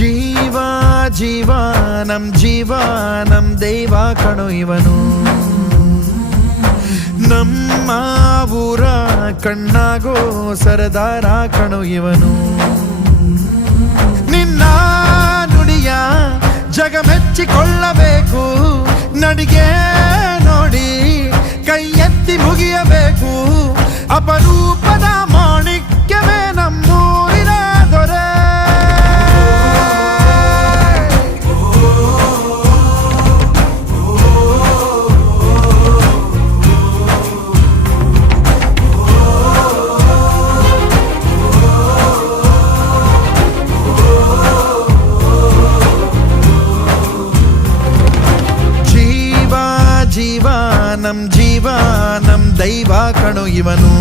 ಜೀವ ಜೀವ, ನಮ್ ಜೀವ, ನಮ್ ದೇವ ಕಣು ಇವನು. ನಮ್ಮ ಊರ ಕಣ್ಣಾಗೋ ಸರದಾರ ಕಣು ಇವನು. ನಿನ್ನ ನುಡಿಯ ಜಗ ಮೆಚ್ಚಿಕೊಳ್ಳಬೇಕು ನಡಿಗೆ ಜೀವ ಜೀವ ನಮ್ ಜೀವ ನಮ್ ದೈವ ಕಣು ಇವನು